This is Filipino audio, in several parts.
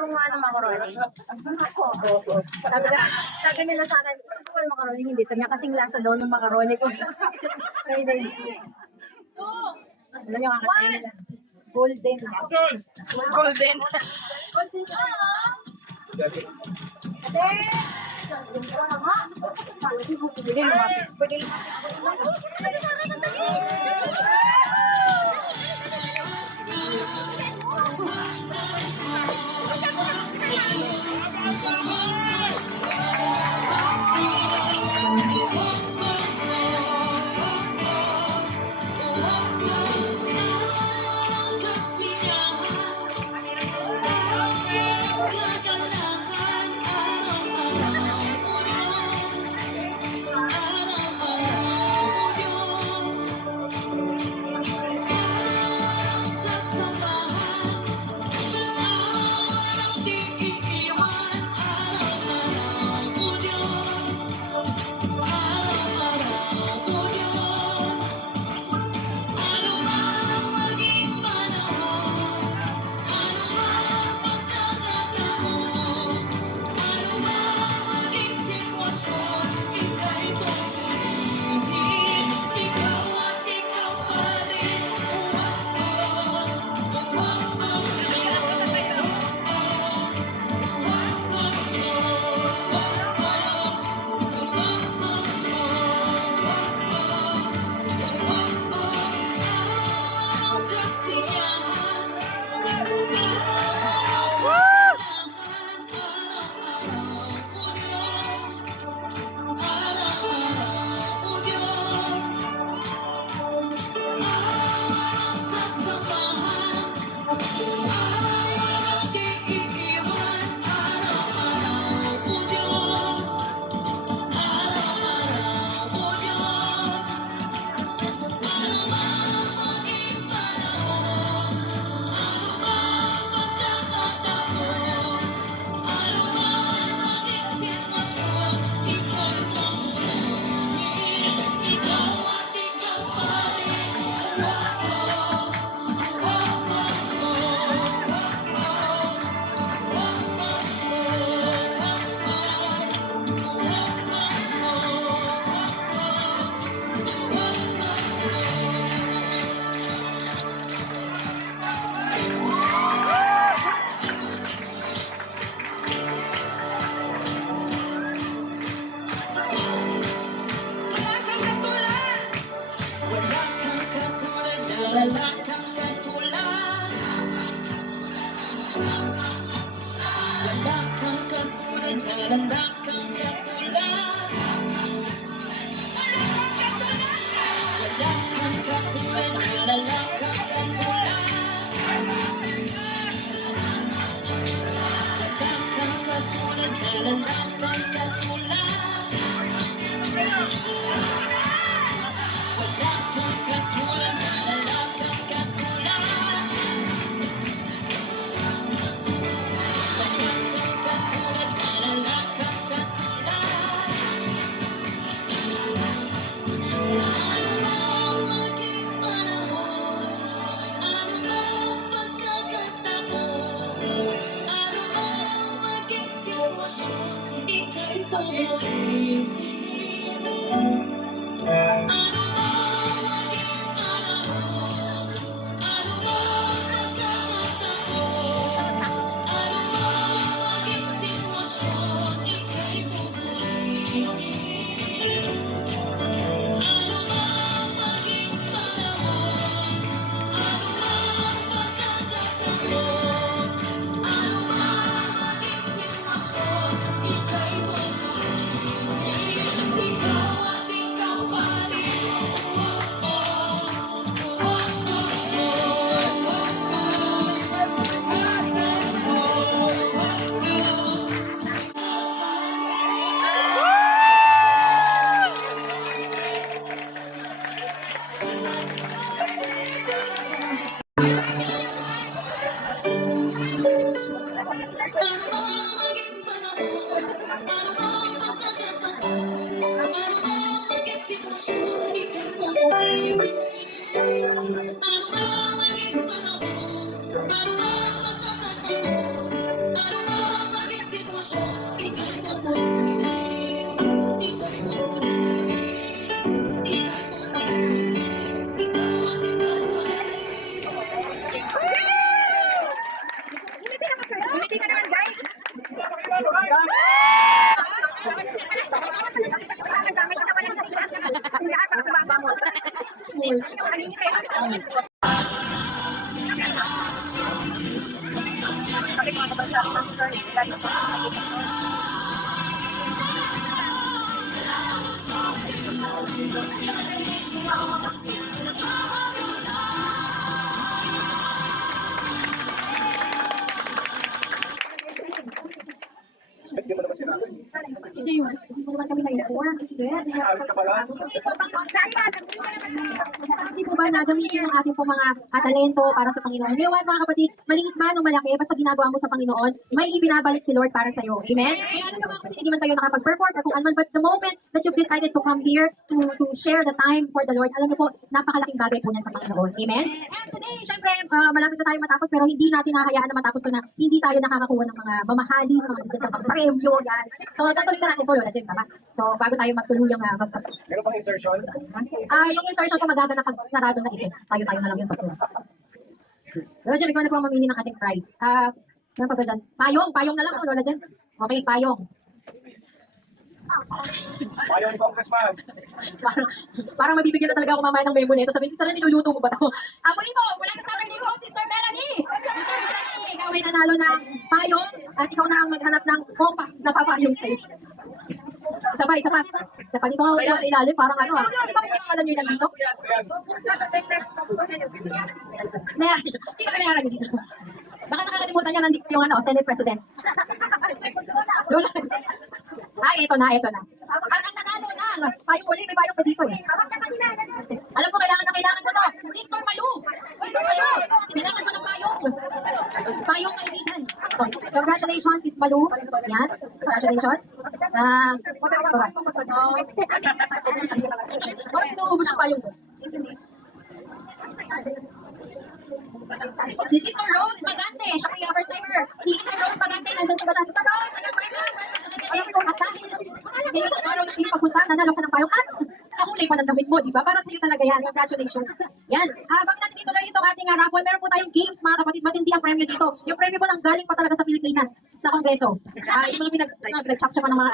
Gumawa ng macaroni. Sabi nila sa akin, gusto ko yung macaroni, hindi. Sabi niya, kasing lasa daw ng macaroni ko. Hindi. Alam niyo, kakatayin nila. Golden. Golden. Pwede lumapit. Bakit mga kabansa ng Lord, lalo pa Hindi mo naman sinabi. Hindi yun. Hindi naman kami na-inform. Alam ka pala? Hindi po ba na gamitin ang ating po mga talento para sa Panginoon? Ngayon, mga kapatid, maliit man o malaki, basta ginagawa mo sa Panginoon, may ibinabalik si Lord para sa iyo. Amen? Kaya alam mo mga kapatid, hindi man tayo nakapag-perform or kung ano man, but the moment that you've decided to come here to share the time for the Lord, alam mo po, napakalaking bagay po niyan sa Panginoon. Amen? And today, syempre, malapit na tayo matapos, pero hindi natin hahayaan na matapos to na hindi tayo nakakakuha ng mga mamahali, mga bigyan ng premyo, yan. So, tutuloy na natin po, Lola Jem, tama? So, bago tayo magtuluyang magtapos. Meron pang insertion? Yung insertion ko magaganap pag sarado na ito. Tayo na lang yun, Pastor. Lola Jem, ikaw na po ang mamili ng ating prize. Meron pa ba dyan? Payong na lang, oh, Lola Jem. Okay, payong. Ayaw ni Congressman. Parang mabibigyan na talaga ako mamaya ng memo nito. Sabi, sister, niluluto mo ba ito? Muli po, mula sa Saturday Home, Sister Melanie! Sister Melanie, ikaw ay nanalo ng payong at ikaw na ang maghanap ng kopa na papayong sa'yo. Isa pa. Dito ka kuha sa ilalim, parang ano Di ba pangalan nyo yung nandito? Sino ba nayaran nyo dito? Baka nakakalimutan nyo nandito yung Senate President. Lola. Ito na. Ang nanalo na. Payong uli, may payong pa dito eh. Alam ko, kailangan mo to. Sister Malu. Kailangan mo ng payong. Payong kaibigan. So, congratulations, Sis Malu. Yan. Congratulations. Bye-bye. Bakit nauubos ang payong ko? Si Sister Rose Magante, siya po yung first timer. Si Sister Rose Magante, nandun po ba siya? Sister Rose, ayan, at dahil ngayon ang araw na kayo pagpunta, nanalo ka ng payong at kahulay pa ng damit mo, di ba? Para sa'yo talaga yan. Congratulations. Yan. Habang natin ituloy itong ating raffle, meron po tayong games, mga kapatid. Matindi ang premyo dito. Yung premyo po nang galing pa talaga sa Pilipinas, sa Kongreso. Yung mga pinag-chop-chop ng mga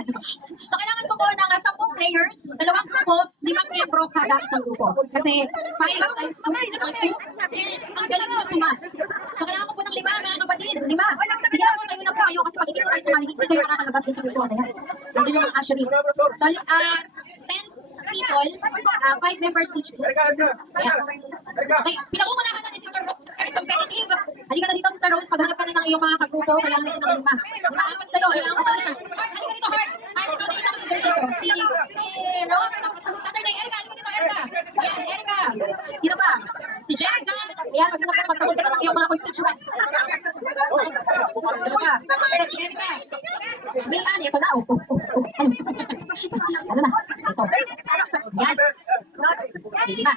So, kailangan ko po ng 10 players, 2 grupo, 5 miyembro kada isang grupo. Kasi 5 times 2 equals 2. Ang galing mo suma. So, kailangan ko po ng 5, mga kapatid. 5. Sige na po, tayo na po kayo kasi pag hindi po kayo sumali, hindi kayo makakalabas din sa grupo na yan. Nandiyan yung mga ushery. So, 10 people, 5 members each. Ayan. Okay, pinag-uunahan na ni Sister Rose. Very competitive. Halika na dito, Sister Rose. Paghanap ka na ng iyong mga kagrupo, kailangan natin ng 5. 5 sa'yo, kailangan ko pala isa. Heart, halika dito, Heart. Heart, ikaw na isang leader dito. Si Rose, tapos Saturday, Erica, halika dito, Erica. Ayan, Erica. Sino pa? Si Jerica. Ayan, maghanap ka na, magtawag ka na ng iyong mga constituents. Ito pa. Ito, si Erica. Si Bilan, ito na. Ano na? Ito. Yan. Lima.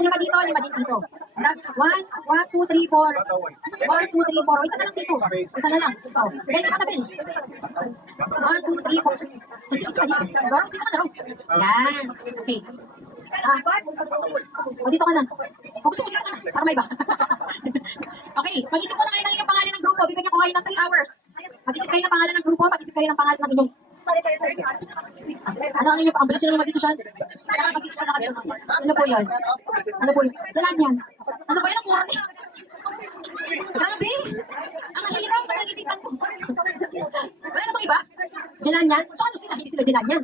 Lima dito, 5 din dito. 1, 2, 3, 4. 1, 2, 3, 4. Isa na lang dito. Isa na lang. Ito. Ben, ikaw na, Ben. 1, 2, 3, 4. Kasi isa pa dito. Rose, dito ka na, Rose. Yan. Okay. Dito ka lang. Gusto mo dito ka na. Para may iba. Okay. Mag-isip mo na kayo ng inyong pangalan ng grupo. Bibigyan ko kayo ng 3 hours. Mag-isip kayo ng pangalan ng grupo. Mag-isip kayo ng pangalan ng inyong ano yung pang-ambulan sila mag-social? Mag-social na kami. Ano po yun? Jalanyans. Ano ba yun ang kuha niya? Grabe! Ang mahirap pag nag-isipan ko. Wala na bang iba? Jalanyan? So ano sila? Hindi sila Jalanyan.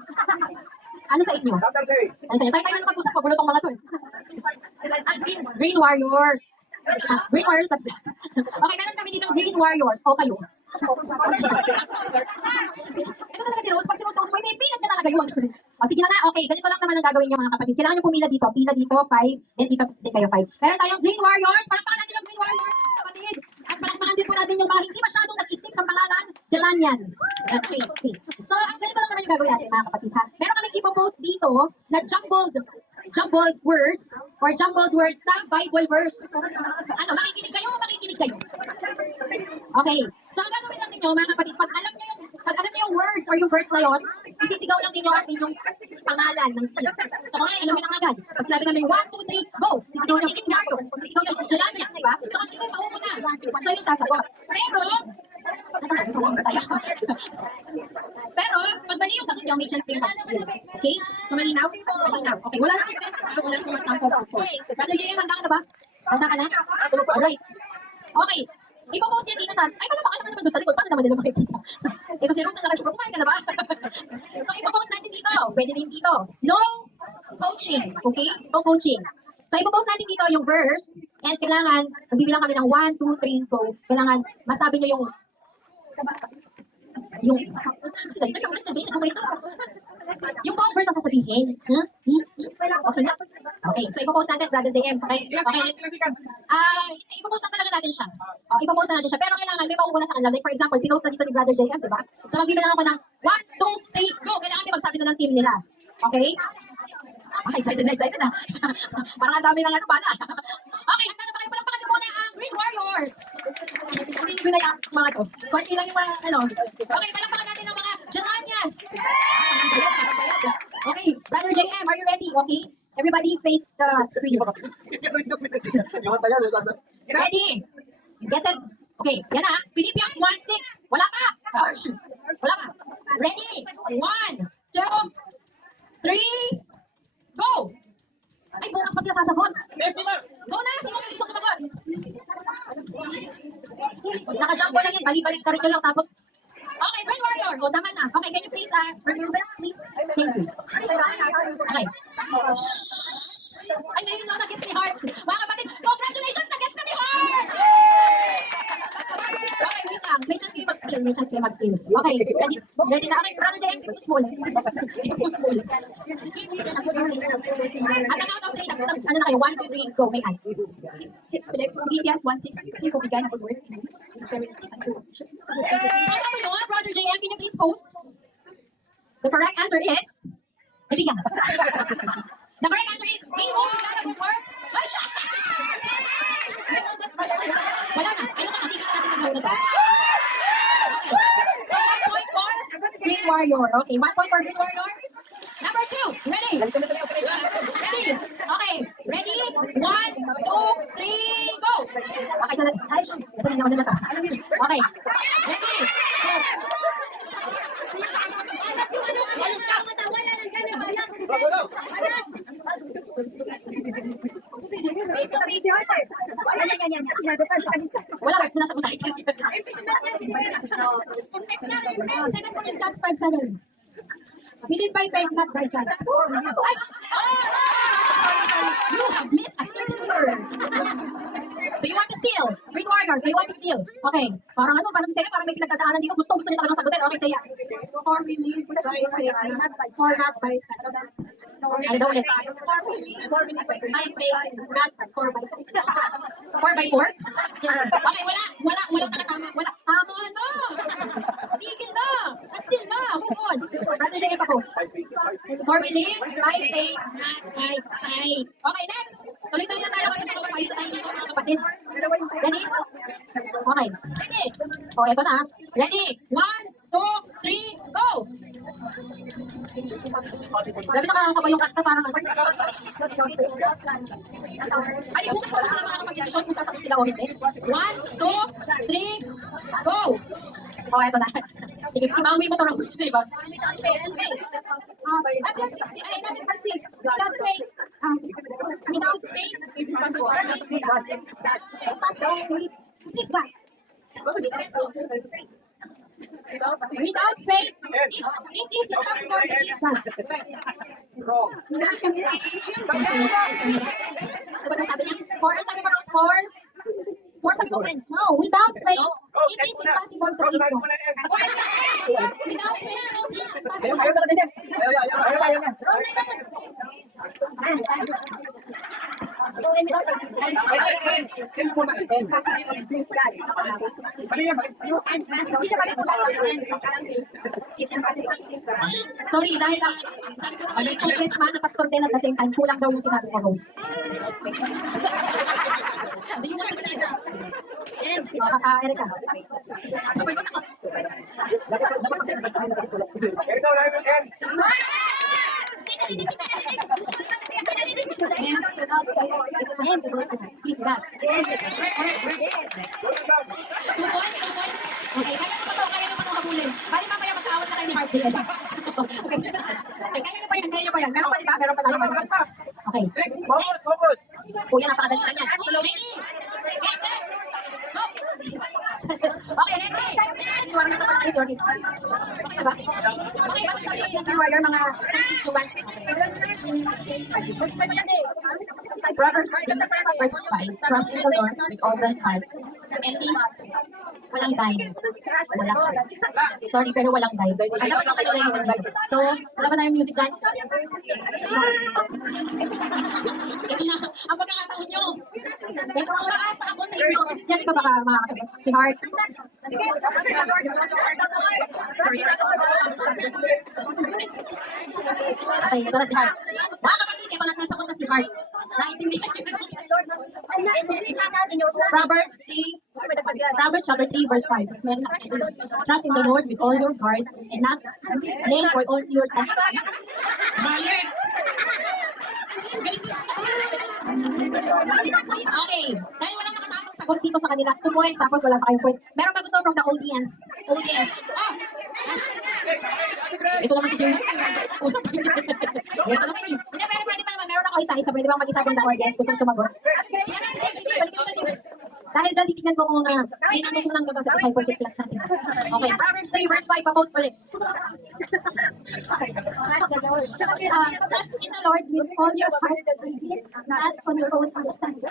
Ano sa inyo? Ano sa inyo? Tayo na mag-usap. Pagulo tong mga to eh. Green Warriors. Green Warriors plus black. Okay, meron kami dito Green Warriors. O kayo? Ito talaga si Rose. Pag si Rose, may pinag na talaga yun. Sige na nga, okay. Ganito lang naman ang gagawin niyo mga kapatid. Kailangan niyo pumila dito. Pila dito, 5. Then dito, din kayo 5. Meron tayong Green Warriors. Palakpakan natin yung Green Warriors, mga kapatid. At palakpakan din po natin yung mga hindi masyadong nag-isip ng pangalan, Jelanians. Okay. So, ganito lang naman yung gagawin natin mga kapatid ha. Meron kami ipopost dito na jumbled words or jumbled words na Bible verse. Ano, makikinig kayo? Okay. So, ang gagawin natin nyo, mga kapatid, pag alam nyo yung words or yung verse na yun, isisigaw lang ninyo ang inyong pangalan ng team. So, kung alam nyo na agad, pag sinabi namin 1, 2, 3, go! Sisigaw nyo, Mario. Sisigaw nyo, Jelania, di ba? So, kung sino yung mauna, siya yung sasagot. Pero, pag mali yung sagot nyo, may chance kayo mag-skill. Okay? So, malinaw? Okay, wala na akong test. Wala akong masample po. Brother JM, handa ka na ba? Handa ka na? Alright. Okay. Ipopost yan dito sa... Ay, baka naman doon sa likod. Paano naman nila makikita? Ito si Rose na nakasya. Kumain ka na ba? So, ipopost natin dito. Pwede din dito. No coaching. Okay? No coaching. So, ipopost natin dito yung verse. And kailangan, magbibilang kami ng 1, 2, 3, go. Kailangan, masabi nyo kasi dahil ito, ako ba ito? Yung buong verse ang sasabihin. Huh? Okay na? Okay, so ipopost natin, Brother JM. Okay, let's... ipopost na talaga natin siya. Ipopost na natin siya. Pero kailangan may mauuna sa kanila. Like for example, pinost na dito ni Brother JM, di ba? So magbibilang ako ng 1, 2, 3, go! Kailangan may magsabi na ng team nila. Okay? Excited na. Parang ang dami mga bala. Okay, handa na ba kayo? Palakpakan niyo muna ang Green Warriors. Hindi nyo binayak mga to. Konti lang yung mga Okay, palakpakan natin ang mga Jananyans. Parang bayad. Okay, Brother JM, are you ready? Okay? Everybody face the screen. Ready? Get set. Okay, yan na. Philippians 1:6. Wala pa. Wala pa. Ready? 1, 2, 3, go! Ay, bukas pa sila sasagot. Go na! Sino may gusto sumagot? Naka-jumbo lang yan. Balik-balik ka rin yun lang. Tapos, okay, Green Warrior. O, tama na. Okay, can you please remove it, please? Thank you. Okay. Ay, ngayon lang na-gets ni Heart. Mga kapatid, congratulations! Na-gets na ni Heart! Okay, wait lang. May chance kayo mag-steal. Okay, ready na. Okay, Brother JM, i-push mo ulit. I-push mo ulit. At ang out of 3, ano na kayo? 1, 2, 3, go. May hand. Philippians 1:6. Hindi ko bigay na pag-work. Ano ba yun, Brother JM? Can you please post? The correct answer is... Bibigyan. The correct answer is... He won't be done good work. Ay, siya! Wala na. Ayun na. Tigil na natin maglaro na to. Okay. So, 1 point for Green Warrior. Okay, 1 point for Green Warrior. Number 2. Ready? Ready? Okay. Ready? 1, 2, 3, go! Okay, ay, ito na naman na to. Okay. Ready? Go! Wala ba? Sinasagot tayo. Second Corinthians 5:7. Believe by faith, not by sight. Sorry. You have missed a certain word. Do you want to steal? Green Warriors, do you want to steal? Okay. Parang si Seiya, parang may pinagdadaanan dito. Gusto niya talagang sagutin. Okay, Seiya. For we live by faith, for not by sight. Ano daw ulit? For we live by faith, not for by sight. 4 by 4? Okay, walang nakatama. Wala. Tama na. Tigil na. Nag-steal na. Move on. Brother Jay, pa-post. For we live by faith, not by sight. Okay, next. Tuloy-tuloy na tayo kasi makapapayos na tayo dito, mga kapatid. Ready? Okay. Ready? O, eto na. Ready? 1, 2, 3, go! Grabe nakakakaba yung kanta, parang ano. Ay, bukas pa po sila makakapag-desisyon kung sasagot sila o hindi. 1, 2, 3, go! O, eto na. Sige, imawi mo to ng gusto, diba? Verse 60, ay, namin verse 6. Without faith, please God. Without faith, it is impossible to please God. Ano ba daw sabi niya? 4, ang sabi mo, Rose? 4? 4 sabi mo? No, without faith, it is impossible to please God. Without faith, it is impossible. Sorry, dahil sabi ko naman yung congressman na pastor din at the same time, kulang daw yung sinabi ko, Rose. Do you want to speak? Erika. Sabay mo na. Ikaw lang yung end. And without faith, it is impossible to please God. 2 points, 2 points. Okay, kaya mo pa to habulin. Bali mamaya magkaawat na kayo ni Heart Day. Okay, kaya nyo pa yan. Meron pa, di ba? Meron pa tayo. Okay, next. Kuya, napakadali lang yan. Ready? Get set. Go! Okay, ready? Warrior na pala kayo, sorry. Okay na ba? Okay, balik sabi ko sila warrior, mga constituents. Proverbs 3 verses 5. Trust in the Lord with all thy heart. Hindi, walang dime. Walang dime. Sorry, pero walang dime. Ay, dapat yung kanila yung dime. So, wala ba tayong music dyan? Ito na, ang pagkakataon nyo. Ito, ang nakaasa ako sa inyo. Si Jessica baka makakasagot. Si Heart. Okay, ito na si Heart. Mga kapatid, ito na sasagot na si Heart. Naintindihan niyo. Proverbs chapter 3, verse 5. Meron na ito. Trust in the Lord with all your heart and not lean for all your strength. Mali! Galing ko. Okay. Dahil walang nakatapang sagot dito sa kanila, 2 points, tapos wala pa kayong points. Meron ba gusto from the audience? Audience. Ah! Ito naman si Jay. Usap. Ito naman eh. Hindi, pero pwede pa naman. Meron ako isa-isa. Pwede bang mag-isa from the audience? Gusto mo sumagot? Sige, sige. Balik dito, Dave. Dahil dyan, titignan ko kung pinanungkunan ka ba sa discipleship class natin. Okay, Proverbs 3 verse 5, pa-post ulit. Trust in the Lord with all your heart and lean not on your own understanding.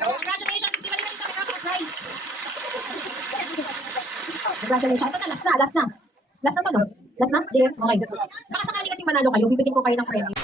Congratulations, Steve. Balik na kami ng prize. Congratulations. Ito na, last na. Last na to, no? Last na, JM? Okay. Baka sakali kasing manalo kayo, bibigyan ko kayo ng premium.